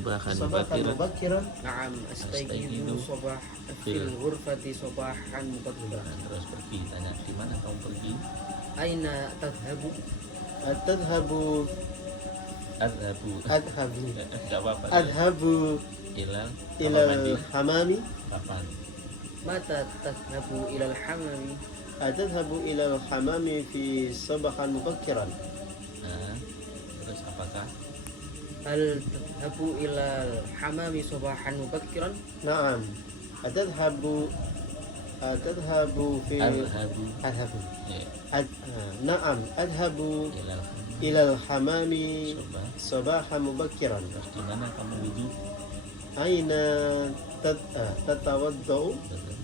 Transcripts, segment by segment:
صباحا صباحا مبكرا مبكرا. Na'am, astayqidu Astayqidu fil ghurfati sabahan mubakkiran. Terus pergi, tanya di mana kamu pergi? Aina tadhhabu? تذهب Adhabu. أذهب Enggak apa-apa. أذهب Ilal إلى mandi. الحمام. Kapan? Mata tadhhabu ilal hamami? أتذهب إلى الحمام في صباحا مبكرا. Nah, terus apakah? Hal tadhhabu ilal hamami sabahan mubakkiran? نعم. أتذهب في Adhabu. أذهب Ya, نعم أذهب ilal hamam. إلى الحمام Coba. صباحا مبكرا. Terus di mana kamu wudhu? أين تتوضأ؟ Betul.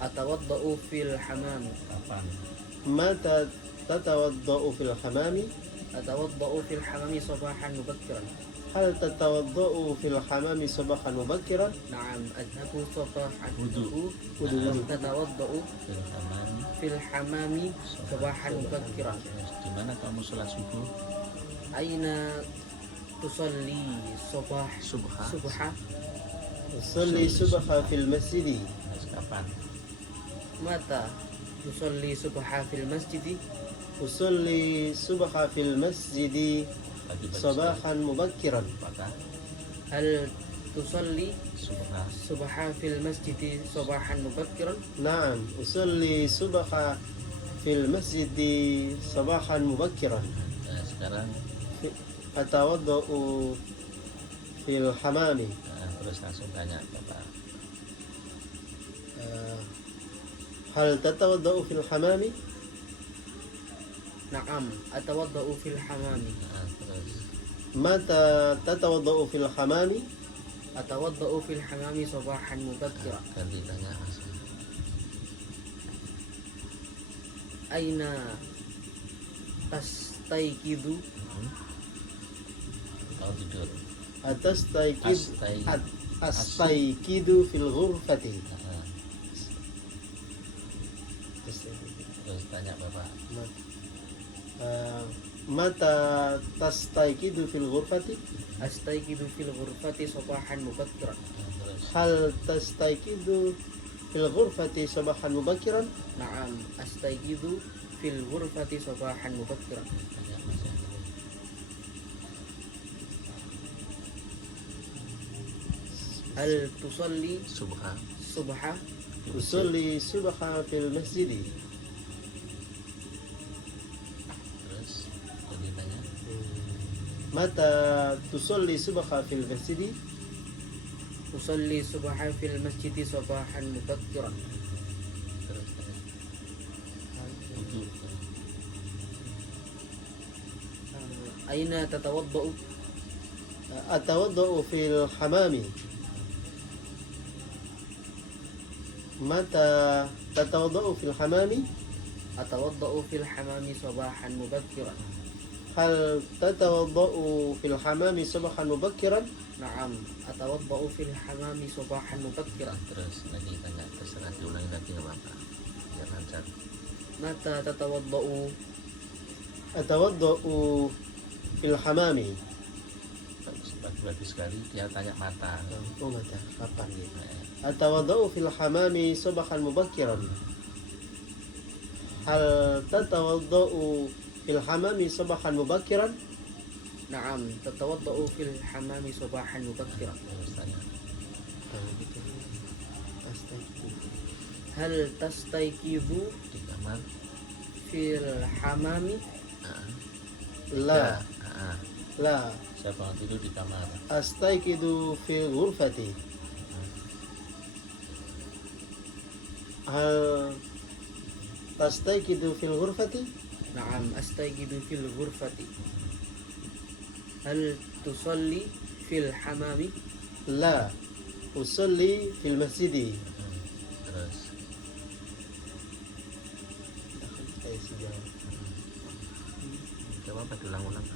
Atawaddau fil hamami? Kapan? متى تتوضأ في الحمام؟ Atawaddau fil hamami sabahan mubakkiran? هل تتوضأ في الحمام صباحا مبكرا؟ Na'am, adhabu sabahan Wudu. Wudu. Tatawaddau Fil hamam. fil hamami sabahan mubakkiran. Terus di mana kamu sholat subuh? Aina tusalli Subha. subha? أصلي الصبح في المسجد. Terus kapan? Mata tusalli subha fil masjidi? أصلي الصبح في المسجد Pagi-pagi صباحا مبكرا. Apakah? Hal tusalli Subha. subha fil masjidi sabahan mubakkiran? نعم أصلي الصبح في المسجد صباحا مبكرا. Nah, sekarang أتوضأ في الحمام. terus langsung tanya Bapak. هل تتوضأ في الحمام؟ Na'am, atawaddau fil hamami? Nah, terus متى تتوضأ في الحمام؟ Atawaddau fil hamami sabahan mubakkiran? ganti tanya Mas. Aina tastayqidu? Tahu tidur. أتستيقظ أستيقظ في الغرفة. Nah, terus tanya Bapak. متى تستيقظ في الغرفة؟ Astayqidu fil ghurfati sabahan mubakkiran? Nah, terus هل تستيقظ في الغرفة صباحا مبكرا؟ Na'am, astayqidu fil ghurfati sabahan mubakkiran? tanya Mas yang dulu. Hal tusalli Subha. subha? أصلي الصبح في المسجد. Terus ganti tanya. متى تصلي الصبح في المسجد؟ Usalli subha fil masjidi sabahan mubakkiran? Terus tanya. Wudhu. Aina tatawaddau? أتوضأ في الحمام. متى تتوضأ في الحمام؟ Atawaddau fil hamami sabahan mubakkiran? هل تتوضأ في الحمام صباحا مبكرا؟ Na'am, atawaddau fil hamami sabahan mubakkiran? Terus lagi tanya, terserah diulangi lagi ya Bapak. Biar lancar. Mata tatawaddau? أتوضأ في الحمام. Bagus sekali dia tanya mata. Oh, mata. Kapan ya? Nah, أتوضأ في الحمام صباحا مبكرا. هل تتوضأ في الحمام صباحا مبكرا؟ Na'am, tatawaddau fil hamami sabahan mubakkiran? terus tanya. Hal tastayqidu Di kamar. fil hamami? Nah, لا ah, لا saya bangun tidur di kamar. أستيقظ في غرفتي. هل تستيقظ في الغرفة؟ Na'am, astayqidu fil ghurfati. Hal tusalli fil hamami? لا أصلي في المسجد. Terus coba diulang-ulang.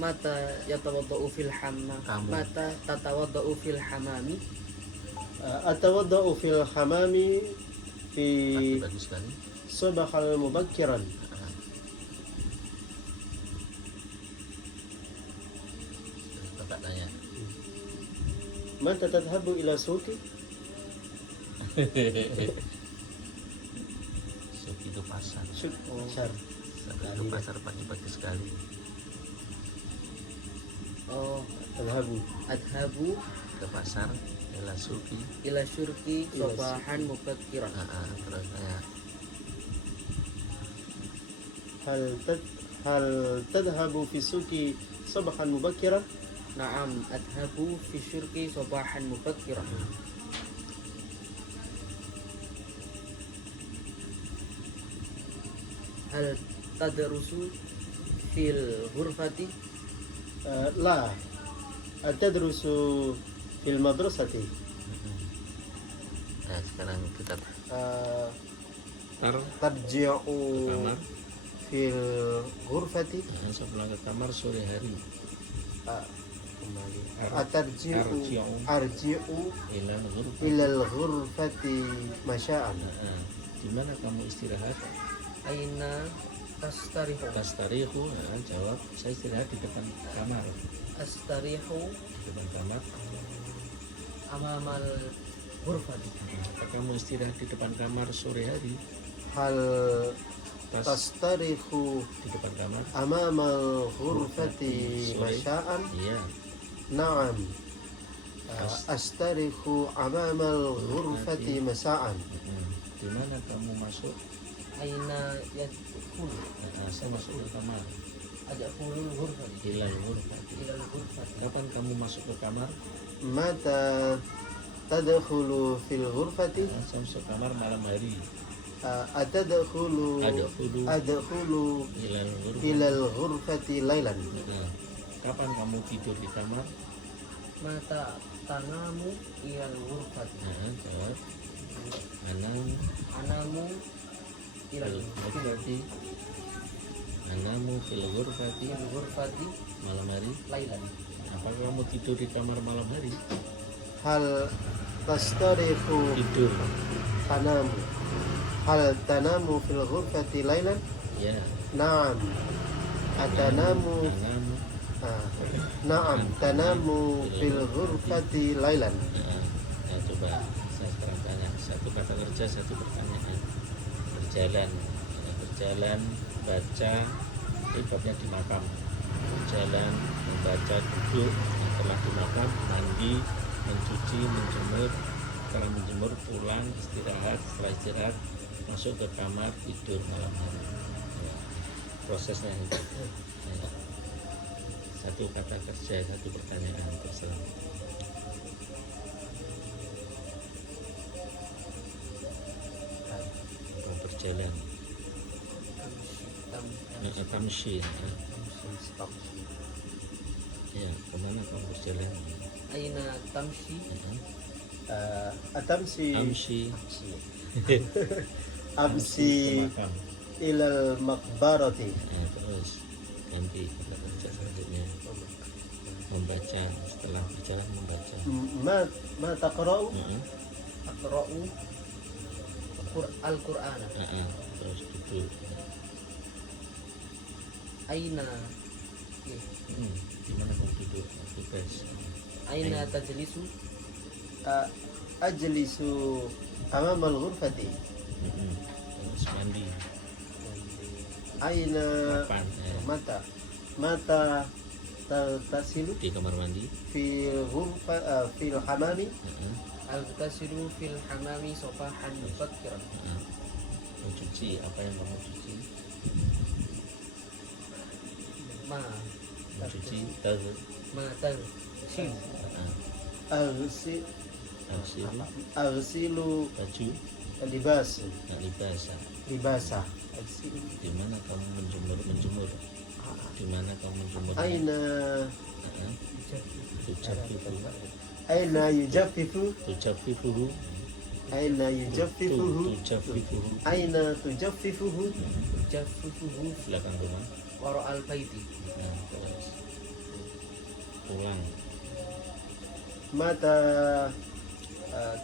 Mata yatawaddau fil hammam? Kamu. Mata tatawaddau fil hamami? أتوضأ في الحمام في Bagus sekali. صباحا مبكرا. tanya. Mata tadhabu ila suki? Suki itu pasar. Pasar. Itu pasar pagi-pagi sekali. Oh, Tadhabu. adhabu Ke pasar, ila suki. ila syurki Ila sobahan mubakkiran. Terus kayak هل تذهب في السوق صباحا مبكرا؟ Naam, adhabu fi syurki sobahan mubakkiran. Hal tadrusu fil ghurfati? لا تدرس في المدرسة. Nah sekarang kita ترجع kamar. في الغرفة. Sepulang ke kamar sore hari. أرجع Ila ghurfati. إلى الغرفة مساء. Di mana kamu istirahat? Aina tastarihu? Tastarihu. Jawab, saya istirahat di depan kamar. Astarihu Di depan kamar. amamal ghurfati. Apa kamu istirahat di depan kamar sore hari? هل Pas تسترخ di depan kamar? أمام الغرفة مساء؟ Iya. نعم أسترخ أمام الغرفة مساء. Di mana kamu masuk? Aina yadkhul? Saya masuk ke kamar. Adkhulul ghurfati. Ilal ghurfati. Ilal ghurfati. Kapan kamu masuk ke kamar? متى تدخل في الغرفة؟ Saya masuk kamar malam hari. أتدخل أدخل Ilal ghurfati. إلى الغرفة ليلا؟ Kapan kamu tidur di kamar? Mata tanamu ilal ghurfati? Jawab. Anamu ilal ghurfati. Anamu fil ghurfati. ghurfati Malam hari. lailan. Apakah kamu tidur di kamar malam hari? هل تسترخ Tidur. تنام؟ هل تنام في الغرفة ليلا؟ Ya. نعم أتنام. Anamu. نعم تنام في الغرفة ليلا. Nah, coba saya sekarang tanya satu kata kerja, satu pertanyaan. Berjalan, berjalan, baca, ini babnya di makam. Berjalan, membaca, duduk, setelah di makam, mandi, mencuci, menjemur, setelah menjemur pulang, istirahat, setelah istirahat masuk ke kamar, tidur malam hari. Ya, prosesnya itu. Ya. Satu kata kerja, satu pertanyaan, terserah. Berjalan, tamshi, ya, kemana kamu berjalan? Aina tamshi? أتمشي Tamshi, أمشي ke makam. إلى المقبرة. Ya, terus ganti kata kerja selanjutnya, membaca, setelah berjalan membaca. ما تقرأ؟ Aqra'u al-Qur'ana. Terus duduk. Aina Di mana kamu duduk? Tugas. Aina tajlisu? أجلس أمام الغرفة. Terus mandi. أين Kapan? متى تغتسل؟ Di kamar mandi. في الغرفة في الحمام. Al-tasilu fil hamami sobahan mubakkiran. Mencuci, apa yang kamu cuci? Mencuci, tazur. Tagsil. أغسل Arsilu, أغسل baju, لباس libasa. أغسل. Di mana kamu menjemur? Di mana kamu menjemur? أين Tujafifu. أين يجفف؟ Tujafifuhu. أين يجففه؟ Tujafifuhu. أين تجففه؟ Jafufuhu Belakang rumah. waro al-baiti. Nah, terus pulang. متى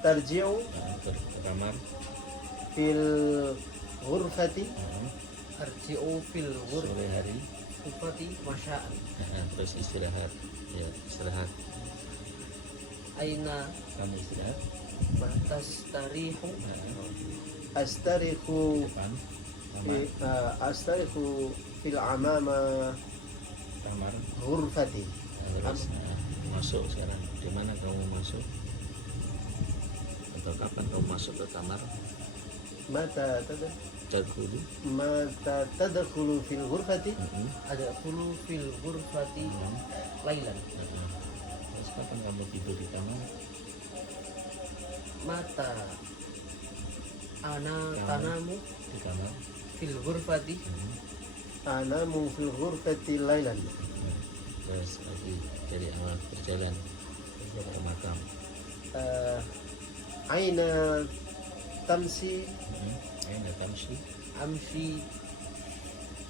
ترجع Ke kamar. في الغرفة؟ Arji'u fil ghurfati. Sore hari. ghurfati masya'an. Terus istirahat, ya istirahat. Aina Kamu istirahat. tastarihu Astarihu Depan fi astarihu fil amama kamar. ghurfati. Terus masuk sekarang. Di mana kamu masuk? Atau kapan kamu masuk ke kamar? Mata Tadkhulu. tadkhulu fil ghurfati? adkhulu fil ghurfati lailan. Terus kapan kamu tidur di kamar? Mata ana Kamar. tanamu Di kamar. fil ghurfati Anamu fil ghurfati lailan. Terus lagi dari awal berjalan ke makam. Aina tamsi Ayo datang sih amshi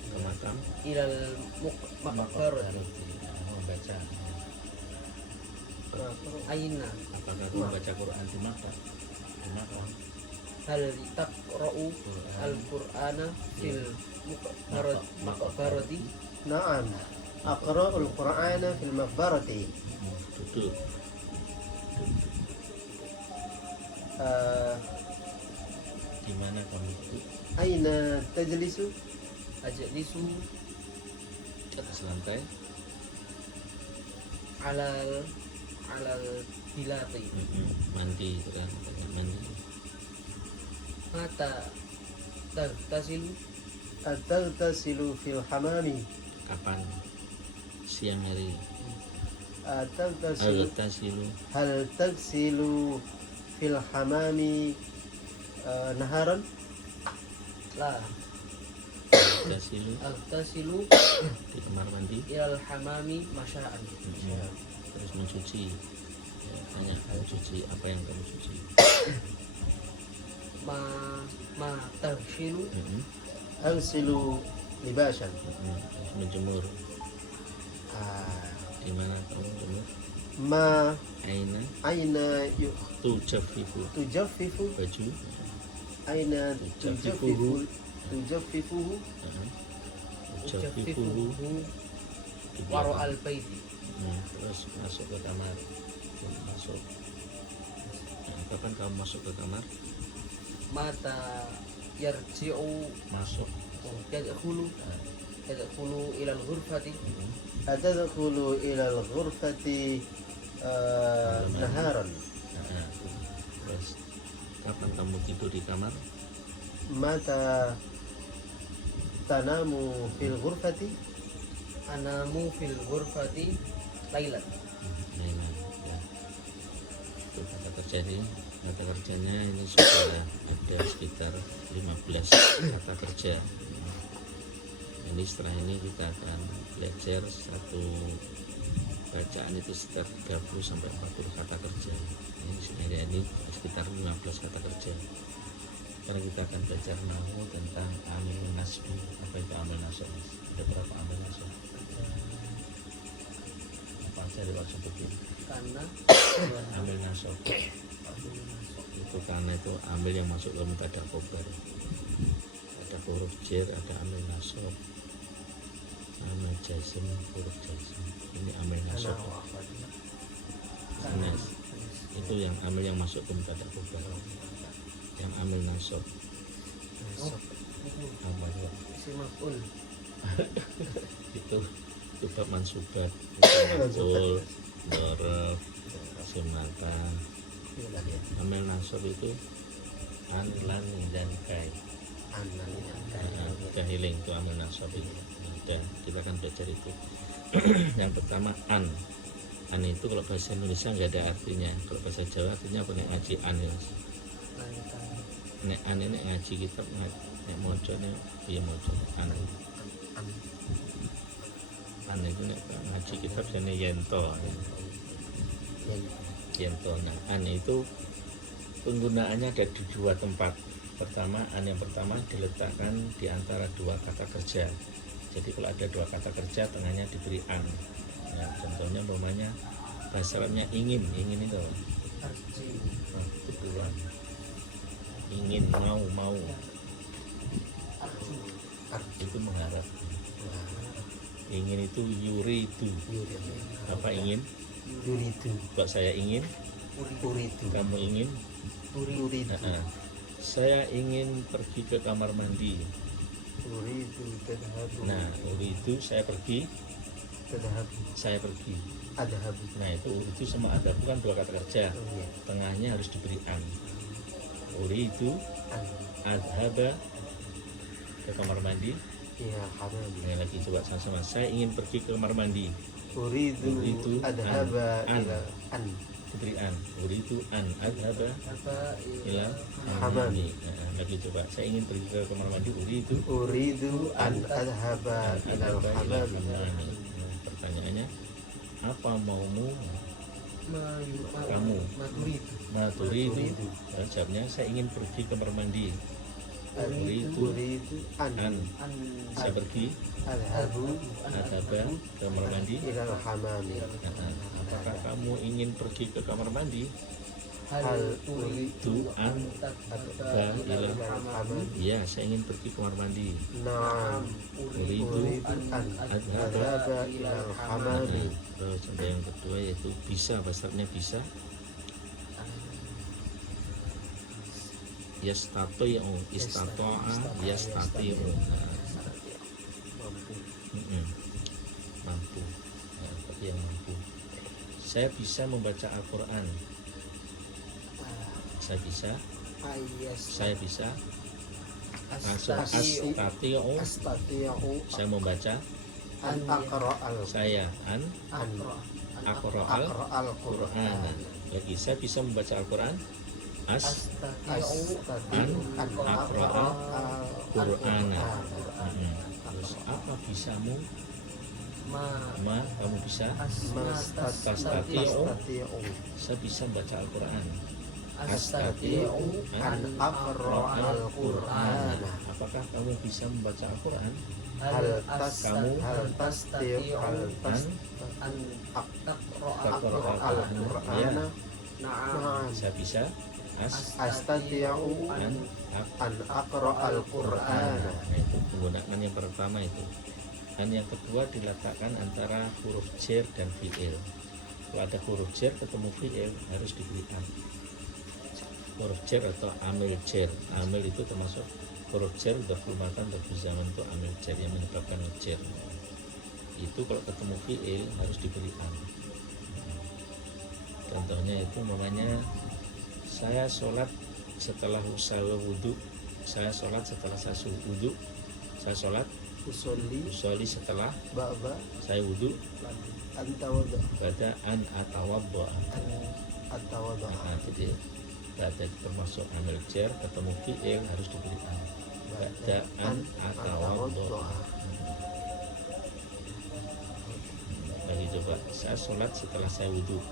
ke makam. ilal maqbarati. Membaca. Aina Apakah kamu baca Quran di makam? Di makam. hal taqra'u al-Qur'ana fil maqbarati. Na'am. Aqra'ul Qur'ana fil maqbarati. Duduk. Di mana kamu duduk? Aina tajlisu? Ajlisu Di atas lantai. alal bilati. Mandi, kan? Mandi. Mata tagtasilu Atagtasilu fil hamami? Kapan? Siang hari. Atagtasilu Al-tasilu. hal tagsilu fil hamami naharan? la Tasilu agtasilu di kamar mandi. ilal hamami masya'an. Terus mencuci. Ya, tanya kamu cuci apa yang kamu cuci? ma taghsilu Agsilu libasan. Terus menjemur. Di mana kamu menjemur? Ma Aina aina tujaffifu tujaffifu? baju. Aina tujaffifu tujaffifuhu? Tujaffifuhu di waro belakang. al-baiti. Terus masuk ke kamar. Masuk. Kapan kamu masuk ke kamar? Mata yarji'u Masuk. yadkhulu ilal ghurfati Atadkhulu ilal ghurfati naharan? Terus kapan kamu tidur di kamar? Mata tanamu fil ghurfati? anamu fil ghurfati lailan. Nah, ya. Itu kata kerja ini. Kata kerjanya ini sudah ada sekitar 15 kata kerja. Ini setelah ini kita akan belajar satu bacaan itu sekitar 30 sampai 40 kata kerja. Ini sebenarnya ini sekitar 15 kata kerja. Sekarang kita akan belajar nahu tentang amil nasbi. Apa itu amil nasab? Ada berapa amil nasab? Apa aja lewat seperti ini? Karena Amil nasab itu karena itu amil yang masuk ke mubtada khobar. Ada huruf jar, ada amil nasab, amil jazm, huruf jazm. Ini amil nasab. Anas itu yang amil yang masuk ke mubtada khobar. Yang amil nasab apa itu? si maf'ul itu bab mansubat, maf'ul, dzaraf, sunatan. Amil nasab itu an, lan, dan kai. Kahiling itu amil nasab itu. Dan kita akan belajar itu. Yang pertama an itu kalau bahasa Indonesia nggak ada artinya. Kalau bahasa Jawa artinya apa? Nek ngaji an ya. Nek an ini ngaji kitab, nek mojo nek iya mojo an. An itu nek ngaji kitab jane yento. Yento. Nah, an itu penggunaannya ada di dua tempat. Pertama, an yang pertama diletakkan di antara dua kata kerja. Jadi kalau ada dua kata kerja, tengahnya diberi an. Nah, contohnya umpamanya bahasa Arabnya ingin itu. Itu dua. Ingin, mau. Itu mengharap. Ingin itu yuridu. Apa ingin? Yuridu. Buat saya ingin, Uridu. kamu ingin. Uridu. Saya ingin pergi ke kamar mandi. Uridu tadhabu. Nah, itu saya pergi, Tadhabu. saya pergi. Adhabu. Nah, itu sama ada bukan dua kata kerja. Oh, iya. Tengahnya harus diberi an. Itu An. adhaba ke kamar mandi. Ya hamami. Ini lagi coba sama-sama. Saya ingin pergi ke kamar mandi. Uridu Uridu adhaba an. ila an. Diberi an. Itu an adhaba ila Hamami. Nah, lagi coba. Saya ingin pergi ke kamar mandi. Itu Uridu an adhaba ila hamami. Pertanyaannya, apa maumu kamu? Maturidu. Jawabnya, saya ingin pergi ke kamar mandi. Uridu Uridu an. an. Saya pergi Adhabu adhaba ke kamar mandi. ila hamami. Apakah kamu ingin pergi ke kamar mandi? Hal Itu an adhaba ila hamami. Ya, saya ingin pergi ke kamar mandi. Naam. Uridu an adhaba. adhaba ila hamami. Terus ada yang kedua yaitu bisa, basarnya bisa. Yastati'u, istata'a, yastati'u. Mampu. Nah, tapi yang mampu. Saya bisa membaca Al-Quran. Saya bisa. Saya bisa. Masuk astati'u. Astati'u Saya membaca. an aqra'al Saya an aqra'al aqra'al Quran. Lagi, saya bisa membaca Al-Quran. Astati'u an an aqra'al Quran. Qur'an. Terus apa bisamu? Ma, kamu bisa? Astati'u Saya bisa membaca Al-Quran. Astati'u an aqra'al Qur'an. Apakah kamu bisa membaca Al-Quran? Hal tas Kamu hal tastiu hal tas aqra'al Qur'ana. Naam. Saya bisa. Astati'u An an aqra'al Qur'ana. Nah, itu penggunaan yang pertama itu. Dan yang kedua diletakkan antara huruf jer dan fi'il. Kalau ada huruf jer ketemu fi'il harus diberi an. Huruf jer atau amil jer. Amil itu termasuk huruf jer, dhaful makan, dhaful zaman itu amil jer yang menyebabkan jer. Itu kalau ketemu fi'il harus diberi an. Contohnya itu namanya saya sholat setelah saya wudhu. Saya sholat setelah saya wudhu. Saya sholat usolli setelah Ba'ba saya wudhu. Antawadha Bada an atawadha. Atawadha Nah, jadi bada itu termasuk amil jer, ketemu fi'il harus diberi an. Bada an atawadha. Lagi coba, saya sholat setelah saya wudhu.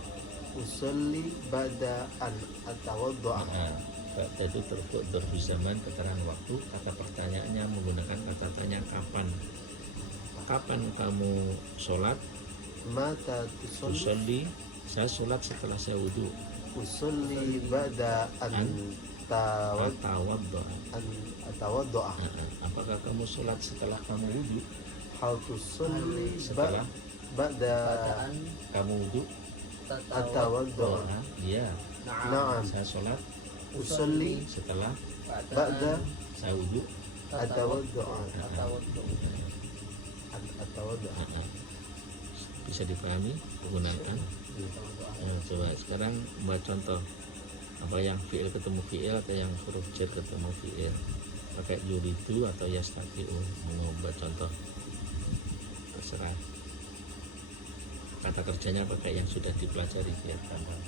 Usolli ba'da an atawadha. Nah, bada itu terbentuk dzarfu zaman, keterangan waktu. Kata pertanyaannya menggunakan kata tanya kapan. Kapan kamu sholat? Mata tusolli Usolli, saya sholat setelah saya wudhu. Usolli ba'da an Atawadha. atawadha. Apakah kamu sholat setelah kamu wudhu? Hal tusolli Setelah ba'da kamu wudhu? atawadha. Iya. Naam. Saya sholat Usolli setelah ba'da saya wudhu. atawadha. Atawadha. Bisa dipahami penggunaan. Coba sekarang buat contoh. Apa yang fi'il ketemu fi'il atau yang huruf jer ketemu fi'il? Pakai yuridu atau yastati'u? Mau buat contoh? Terserah. Kata kerjanya pakai yang sudah dipelajari biar gampang.